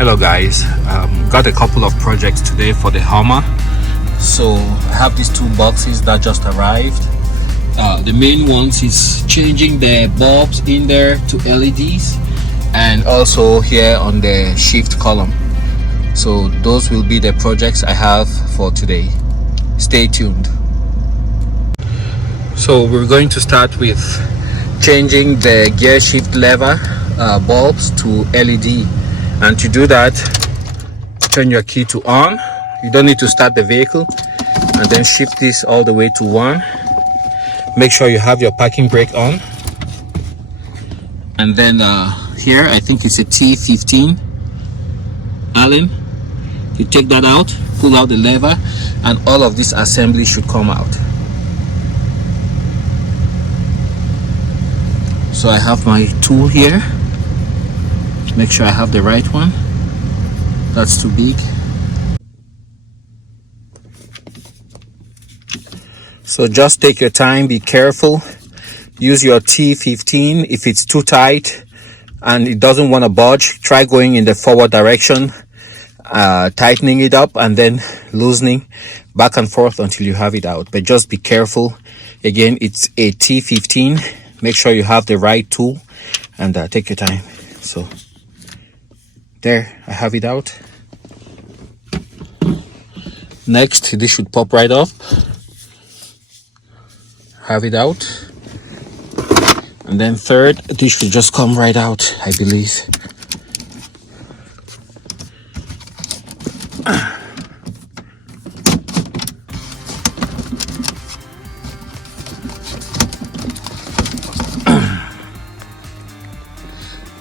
Hello guys, got a couple of projects today for the Hummer. So I have these two boxes that just arrived. The main ones is changing the bulbs in there to LEDs, and also here on the shift column. So those will be the projects I have for today. Stay tuned. So we're going to start with changing the gear shift lever bulbs to LED, and to do that, turn your key to on. You don't need to start the vehicle, and then shift this all the way to 1. Make sure you have your parking brake on, and then here I think it's a T15 Allen. You take that out, pull out the lever, and all of this assembly should come out. So I have my tool here. Make sure I have the right one. That's too big. So just take your time, be careful. Use your T15. If it's too tight and it doesn't want to budge, try going in the forward direction, tightening it up and then loosening back and forth until you have it out. But just be careful. Again, it's a T15. Make sure you have the right tool, and take your time. So there, I have it out. Next, this should pop right off. Have it out. And then third, this should just come right out, I believe.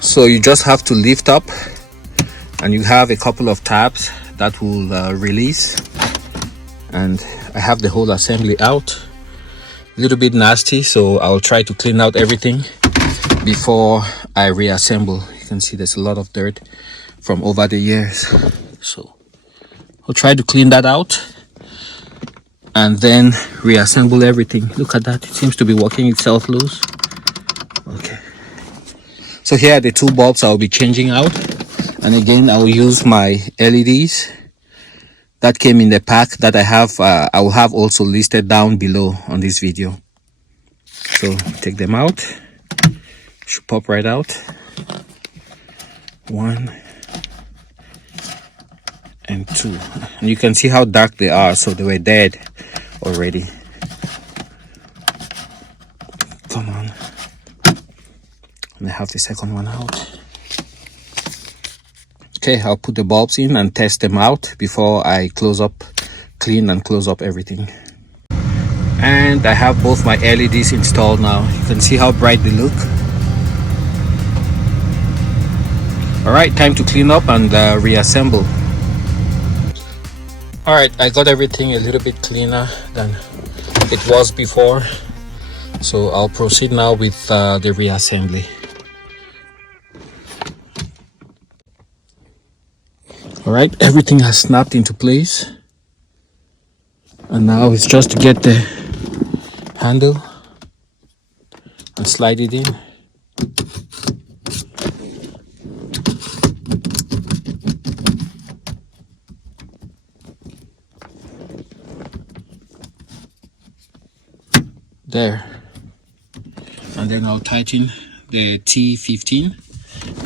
So you just have to lift up, and you have a couple of tabs that will release, and I have the whole assembly out. A little bit nasty, so I'll try to clean out everything before I reassemble. You can see there's a lot of dirt from over the years, so I'll try to clean that out and then reassemble everything. Look at that, it seems to be working itself loose. Okay, so here are the two bulbs I'll be changing out, and again I'll use my LEDs that came in the pack that I have. I will have also listed down below on this video. So take them out. Should pop right out. 1 and 2, and you can see how dark they are, so they were dead already. Come on. And I have the second one out. Okay, I'll put the bulbs in and test them out before I clean and close up everything. And I have both my LEDs installed now. You can see how bright they look. Alright, time to clean up and reassemble. Alright, I got everything a little bit cleaner than it was before. So I'll proceed now with the reassembly. Alright, everything has snapped into place, and now it's just to get the handle and slide it in. There, and then I'll tighten the T15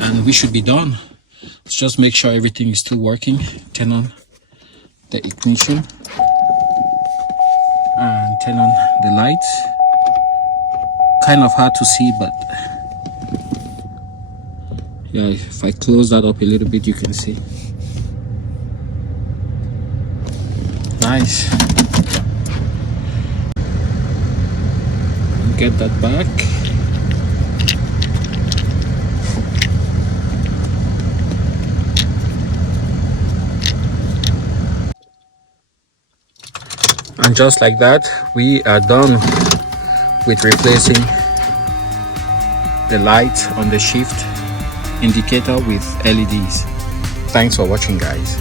and we should be done. Let's just make sure everything is still working. Turn on the ignition and turn on the lights. Kind of hard to see, but yeah, if I close that up a little bit, you can see. Nice. Get that back. And just like that, we are done with replacing the light on the shift indicator with LEDs. Thanks for watching, guys.